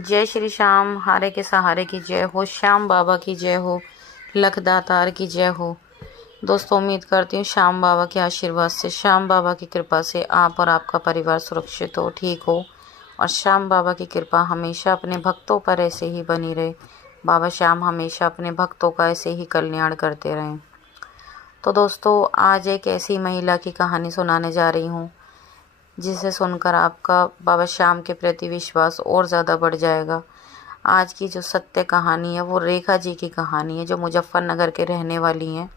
जय श्री श्याम, हारे के सहारे की जय हो, श्याम बाबा की जय हो, लखदातार की जय हो। दोस्तों, उम्मीद करती हूँ श्याम बाबा के आशीर्वाद से, श्याम बाबा की कृपा से आप और आपका परिवार सुरक्षित हो, ठीक हो और श्याम बाबा की कृपा हमेशा अपने भक्तों पर ऐसे ही बनी रहे। बाबा श्याम हमेशा अपने भक्तों का ऐसे ही कल्याण करते रहें। तो दोस्तों, आज एक ऐसी महिला की कहानी सुनाने जा रही हूँ जिसे सुनकर आपका बाबा श्याम के प्रति विश्वास और ज़्यादा बढ़ जाएगा। आज की जो सत्य कहानी है वो रेखा जी की कहानी है, जो मुजफ्फरनगर के रहने वाली हैं।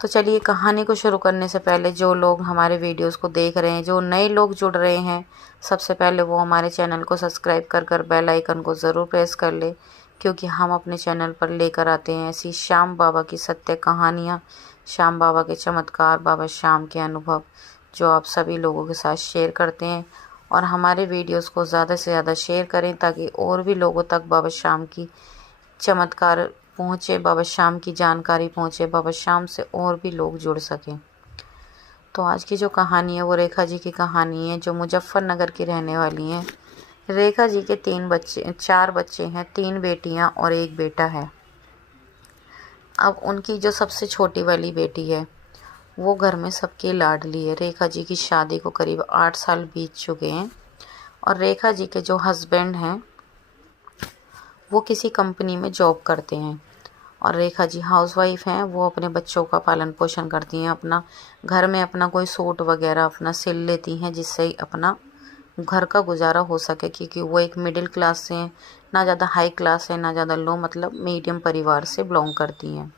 तो चलिए, कहानी को शुरू करने से पहले जो लोग हमारे वीडियोस को देख रहे हैं, जो नए लोग जुड़ रहे हैं, सबसे पहले वो हमारे चैनल को सब्सक्राइब कर बेल आइकन को ज़रूर प्रेस कर ले, क्योंकि हम अपने चैनल पर लेकर आते हैं ऐसी श्याम बाबा की सत्य कहानियाँ, श्याम बाबा के चमत्कार, बाबा श्याम के अनुभव, जो आप सभी लोगों के साथ शेयर करते हैं। और हमारे वीडियोस को ज़्यादा से ज़्यादा शेयर करें ताकि और भी लोगों तक बाबा श्याम की चमत्कार पहुँचे, बाबा श्याम की जानकारी पहुँचे, बाबा श्याम से और भी लोग जुड़ सकें। तो आज की जो कहानी है वो रेखा जी की कहानी है, जो मुजफ्फरनगर की रहने वाली हैं। रेखा जी के 4 बच्चे हैं, 3 बेटियां और 1 बेटा है। अब उनकी जो सबसे छोटी वाली बेटी है वो घर में सबकी लाडली है। रेखा जी की शादी को करीब 8 साल बीत चुके हैं और रेखा जी के जो हस्बैंड हैं वो किसी कंपनी में जॉब करते हैं और रेखा जी हाउसवाइफ हैं। वो अपने बच्चों का पालन पोषण करती हैं, अपना घर में अपना कोई सूट वगैरह अपना सिल लेती हैं, जिससे अपना घर का गुजारा हो सके, क्योंकि वो एक मिडिल क्लास से हैं, ना ज़्यादा हाई क्लास है ना ज़्यादा लो, मतलब मीडियम परिवार से बिलोंग करती हैं।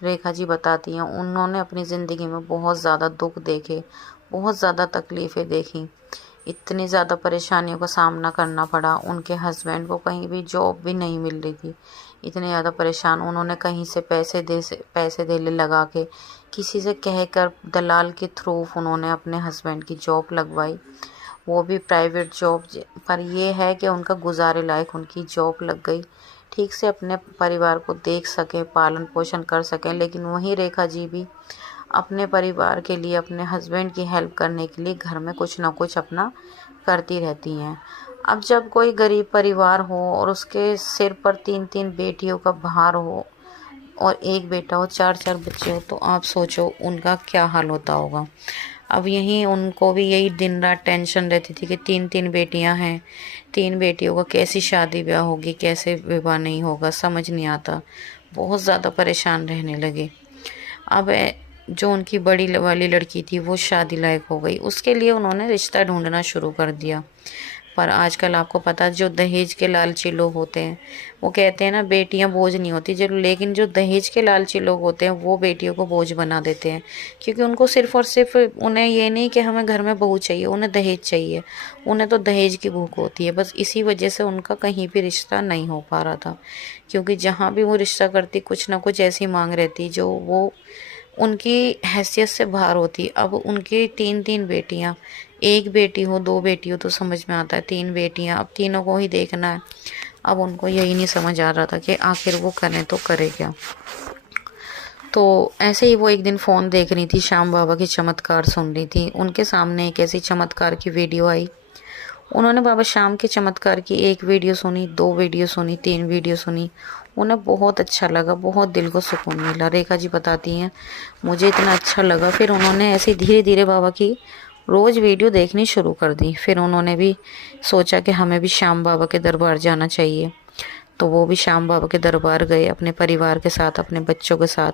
रेखा जी बताती हैं उन्होंने अपनी ज़िंदगी में बहुत ज़्यादा दुख देखे, बहुत ज़्यादा तकलीफ़ें देखी, इतनी ज़्यादा परेशानियों का सामना करना पड़ा। उनके हस्बैंड को कहीं भी जॉब भी नहीं मिल रही थी, इतने ज़्यादा परेशान। उन्होंने कहीं से पैसे देने लगा के, किसी से कहकर दलाल के थ्रू उन्होंने अपने हस्बैंड की जॉब लगवाई, वो भी प्राइवेट जॉब। पर ये है कि उनका गुजारे लायक उनकी जॉब लग गई, ठीक से अपने परिवार को देख सकें, पालन पोषण कर सकें। लेकिन वहीं रेखा जी भी अपने परिवार के लिए, अपने हस्बैंड की हेल्प करने के लिए घर में कुछ ना कुछ अपना करती रहती हैं। अब जब कोई गरीब परिवार हो और उसके सिर पर 3-3 बेटियों का भार हो और 1 बेटा हो, 4-4 बच्चे हो, तो आप सोचो उनका क्या हाल होता होगा। अब यहीं उनको भी यही दिन रात टेंशन रहती थी कि 3-3 बेटियां हैं, 3 बेटियों का कैसी शादी ब्याह होगी, कैसे विवाह नहीं होगा, समझ नहीं आता। बहुत ज़्यादा परेशान रहने लगे। अब जो उनकी बड़ी वाली लड़की थी वो शादी लायक हो गई, उसके लिए उन्होंने रिश्ता ढूंढना शुरू कर दिया। पर आजकल आपको पता, जो दहेज के लालची लोग होते हैं, वो कहते हैं ना बेटियां बोझ नहीं होती, लेकिन जो दहेज के लालची लोग होते हैं वो बेटियों को बोझ बना देते हैं। क्योंकि उनको सिर्फ और सिर्फ, उन्हें ये नहीं कि हमें घर में बहू चाहिए, उन्हें दहेज चाहिए, उन्हें तो दहेज की भूख होती है। बस इसी वजह से उनका कहीं भी रिश्ता नहीं हो पा रहा था, क्योंकि जहाँ भी वो रिश्ता करती कुछ ना कुछ ऐसी मांग रहती जो वो उनकी हैसियत से बाहर होती। अब उनकी 3-3 बेटियां, 1 बेटी हो 2 बेटी हो तो समझ में आता है, 3 बेटियां, अब तीनों को ही देखना है। अब उनको यही नहीं समझ आ रहा था कि आखिर वो करें तो करे क्या। तो ऐसे ही वो एक दिन फ़ोन देख रही थी, श्याम बाबा की चमत्कार सुन रही थी। उनके सामने एक ऐसी चमत्कार की वीडियो आई। उन्होंने बाबा श्याम के चमत्कार की 1 वीडियो सुनी, 2 वीडियो सुनी, 3 वीडियो सुनी। उन्हें बहुत अच्छा लगा, बहुत दिल को सुकून मिला। रेखा जी बताती हैं मुझे इतना अच्छा लगा, फिर उन्होंने ऐसे धीरे धीरे बाबा की रोज़ वीडियो देखनी शुरू कर दी। फिर उन्होंने भी सोचा कि हमें भी श्याम बाबा के दरबार जाना चाहिए, तो वो भी श्याम बाबा के दरबार गए, अपने परिवार के साथ, अपने बच्चों के साथ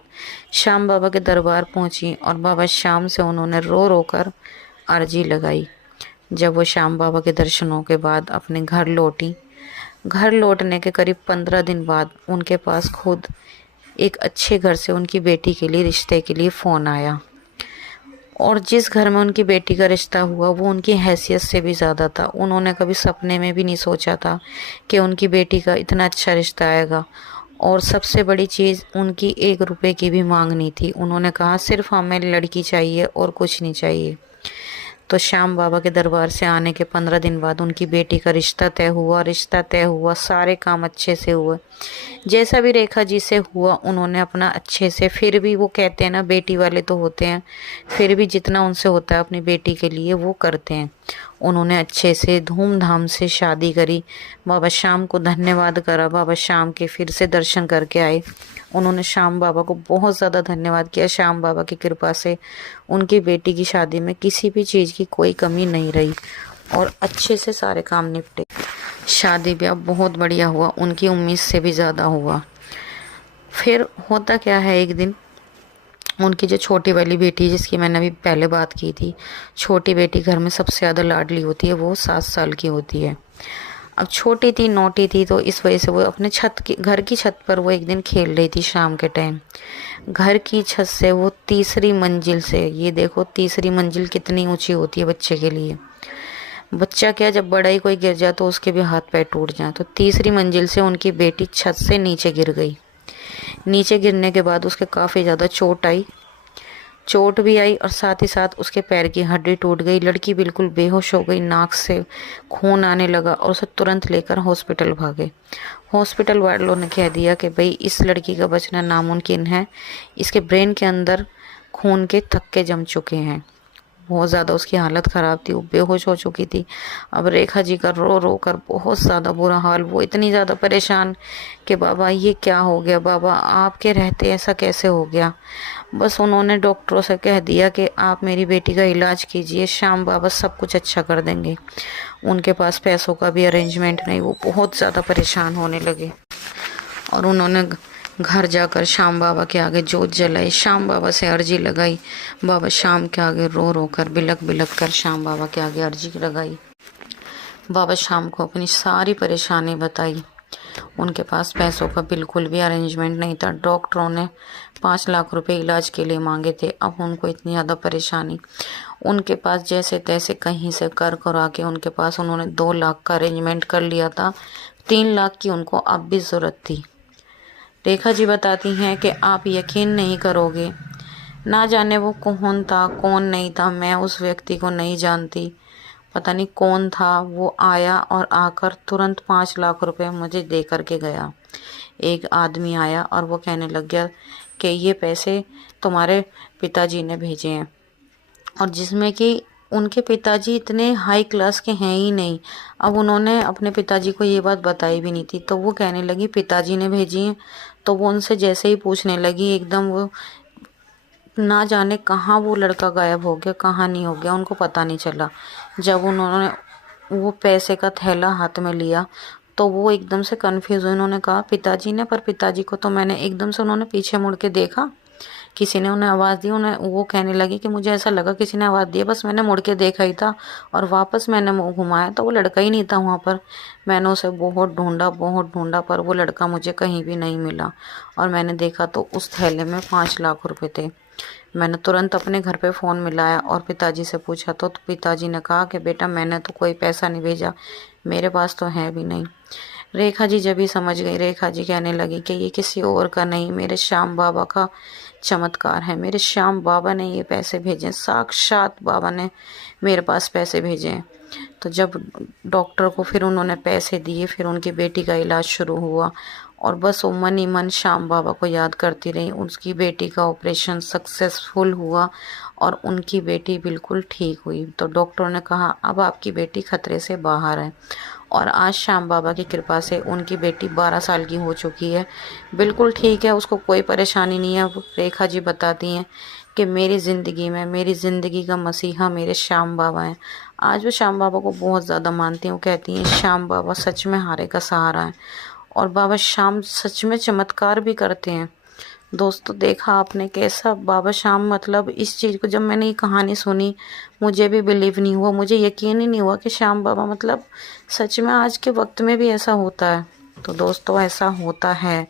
श्याम बाबा के दरबार पहुंची और बाबा श्याम से उन्होंने रो रो कर अर्जी लगाई। जब वो श्याम बाबा के दर्शनों के बाद अपने घर लौटी, घर लौटने के करीब 15 दिन बाद उनके पास खुद एक अच्छे घर से उनकी बेटी के लिए रिश्ते के लिए फ़ोन आया। और जिस घर में उनकी बेटी का रिश्ता हुआ वो उनकी हैसियत से भी ज़्यादा था। उन्होंने कभी सपने में भी नहीं सोचा था कि उनकी बेटी का इतना अच्छा रिश्ता आएगा। और सबसे बड़ी चीज़, उनकी 1 रुपए की भी मांग नहीं थी। उन्होंने कहा सिर्फ हमें लड़की चाहिए और कुछ नहीं चाहिए। तो श्याम बाबा के दरबार से आने के 15 दिन बाद उनकी बेटी का रिश्ता तय हुआ, सारे काम अच्छे से हुए। जैसा भी रेखा जी से हुआ उन्होंने अपना अच्छे से, फिर भी वो कहते हैं ना बेटी वाले तो होते हैं, फिर भी जितना उनसे होता है अपनी बेटी के लिए वो करते हैं। उन्होंने अच्छे से धूमधाम से शादी करी। बाबा श्याम को धन्यवाद करा। बाबा श्याम के फिर से दर्शन करके आए। उन्होंने श्याम बाबा को बहुत ज़्यादा धन्यवाद किया। श्याम बाबा की कृपा से उनकी बेटी की शादी में किसी भी चीज़ की कोई कमी नहीं रही और अच्छे से सारे काम निपटे। शादी ब्याह बहुत बढ़िया हुआ, उनकी उम्मीद से भी ज़्यादा हुआ। फिर होता क्या है, एक दिन उनकी जो छोटी वाली बेटी जिसकी मैंने अभी पहले बात की थी, छोटी बेटी घर में सबसे ज़्यादा लाडली होती है, वो 7 साल की होती है। अब छोटी थी, नोटी थी, तो इस वजह से वो अपने घर की छत पर वो एक दिन खेल रही थी शाम के टाइम। घर की छत से वो तीसरी मंजिल से, ये देखो तीसरी मंजिल कितनी ऊंची होती है बच्चे के लिए। बच्चा क्या, जब बड़ा ही कोई गिर जाए तो उसके भी हाथ पैर टूट जाए। तो तीसरी मंजिल से उनकी बेटी छत से नीचे गिर गई। नीचे गिरने के बाद उसके काफ़ी ज़्यादा चोट भी आई और साथ ही साथ उसके पैर की हड्डी टूट गई। लड़की बिल्कुल बेहोश हो गई, नाक से खून आने लगा और उसे तुरंत लेकर हॉस्पिटल भागे। हॉस्पिटल वालों ने कह दिया कि भाई इस लड़की का बचना नामुमकिन है, इसके ब्रेन के अंदर खून के थक्के जम चुके हैं। बहुत ज़्यादा उसकी हालत ख़राब थी, वो बेहोश हो चुकी थी। अब रेखा जी का रो रो कर बहुत ज़्यादा बुरा हाल। वो इतनी ज़्यादा परेशान कि बाबा ये क्या हो गया, बाबा आपके रहते ऐसा कैसे हो गया। बस उन्होंने डॉक्टरों से कह दिया कि आप मेरी बेटी का इलाज कीजिए, श्याम बाबा सब कुछ अच्छा कर देंगे। उनके पास पैसों का भी अरेंजमेंट नहीं। वो बहुत ज़्यादा परेशान होने लगे और उन्होंने घर जाकर श्याम बाबा के आगे जोत जलाई, श्याम बाबा से अर्जी लगाई। बाबा श्याम के आगे रो रो कर बिलक बिलक कर श्याम बाबा के आगे अर्जी लगाई। बाबा श्याम को अपनी सारी परेशानी बताई। उनके पास पैसों का बिल्कुल भी अरेंजमेंट नहीं था। डॉक्टरों ने 5 लाख रुपए इलाज के लिए मांगे थे। अब उनको इतनी ज़्यादा परेशानी, उनके पास जैसे तैसे कहीं से कर करा के उनके पास उन्होंने 2 लाख का अरेंजमेंट कर लिया था। 3 लाख की उनको अब भी ज़रूरत थी। रेखा जी बताती हैं कि आप यकीन नहीं करोगे, ना जाने वो कौन था कौन नहीं था, मैं उस व्यक्ति को नहीं जानती। पता नहीं कौन था, वो आया और आकर तुरंत 5 लाख रुपए मुझे दे कर के गया। एक आदमी आया और वो कहने लग गया कि ये पैसे तुम्हारे पिताजी ने भेजे हैं, और जिसमें कि उनके पिताजी इतने हाई क्लास के हैं ही नहीं। अब उन्होंने अपने पिताजी को ये बात बताई भी नहीं थी, तो वो कहने लगी पिताजी ने भेजी हैं। तो वो उनसे जैसे ही पूछने लगी, एकदम वो ना जाने कहाँ वो लड़का गायब हो गया, कहाँ नहीं हो गया, उनको पता नहीं चला। जब उन्होंने वो पैसे का थैला हाथ में लिया तो वो एकदम से कन्फ्यूज हुए। उन्होंने कहा पिताजी ने, पर पिताजी को तो मैंने, एकदम से उन्होंने पीछे मुड़ के देखा, किसी ने उन्हें आवाज़ दी। उन्हें वो कहने लगी कि मुझे ऐसा लगा किसी ने आवाज़ दी, बस मैंने मुड़ के देखा ही था और वापस मैंने मुँह घुमाया तो वो लड़का ही नहीं था वहाँ पर। मैंने उसे बहुत ढूंढा पर वो लड़का मुझे कहीं भी नहीं मिला। और मैंने देखा तो उस थैले में 5 लाख रुपए थे। मैंने तुरंत अपने घर पे फ़ोन मिलाया और पिताजी से पूछा तो पिताजी ने कहा कि बेटा मैंने तो कोई पैसा नहीं भेजा, मेरे पास तो है भी नहीं। रेखा जी जब भी समझ गई, रेखा जी कहने लगी कि ये किसी और का नहीं, मेरे श्याम बाबा का चमत्कार है। मेरे श्याम बाबा ने ये पैसे भेजे, साक्षात बाबा ने मेरे पास पैसे भेजे हैं। तो जब डॉक्टर को फिर उन्होंने पैसे दिए, फिर उनकी बेटी का इलाज शुरू हुआ और बस वो मन ही मन श्याम बाबा को याद करती रही। उसकी बेटी का ऑपरेशन सक्सेसफुल हुआ और उनकी बेटी बिल्कुल ठीक हुई। तो डॉक्टर ने कहा अब आपकी बेटी खतरे से बाहर है। और आज श्याम बाबा की कृपा से उनकी बेटी 12 साल की हो चुकी है, बिल्कुल ठीक है, उसको कोई परेशानी नहीं है। रेखा जी बताती हैं कि मेरी ज़िंदगी में, मेरी ज़िंदगी का मसीहा मेरे श्याम बाबा हैं। आज वो श्याम बाबा को बहुत ज़्यादा मानती हैं। वो कहती हैं श्याम बाबा सच में हारे का सहारा है और बाबा श्याम सच में चमत्कार भी करते हैं। दोस्तों देखा आपने कैसा बाबा श्याम, मतलब इस चीज़ को जब मैंने ये कहानी सुनी मुझे भी बिलीव नहीं हुआ, मुझे यकीन ही नहीं हुआ कि श्याम बाबा मतलब सच में आज के वक्त में भी ऐसा होता है। तो दोस्तों ऐसा होता है,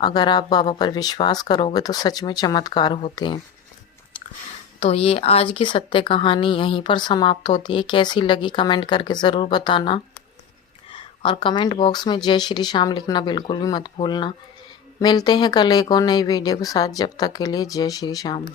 अगर आप बाबा पर विश्वास करोगे तो सच में चमत्कार होते हैं। तो ये आज की सत्य कहानी यहीं पर समाप्त होती है। कैसी लगी कमेंट करके ज़रूर बताना और कमेंट बॉक्स में जय श्री श्याम लिखना बिल्कुल भी मत भूलना। मिलते हैं कल एक और नई वीडियो के साथ, जब तक के लिए जय श्री श्याम।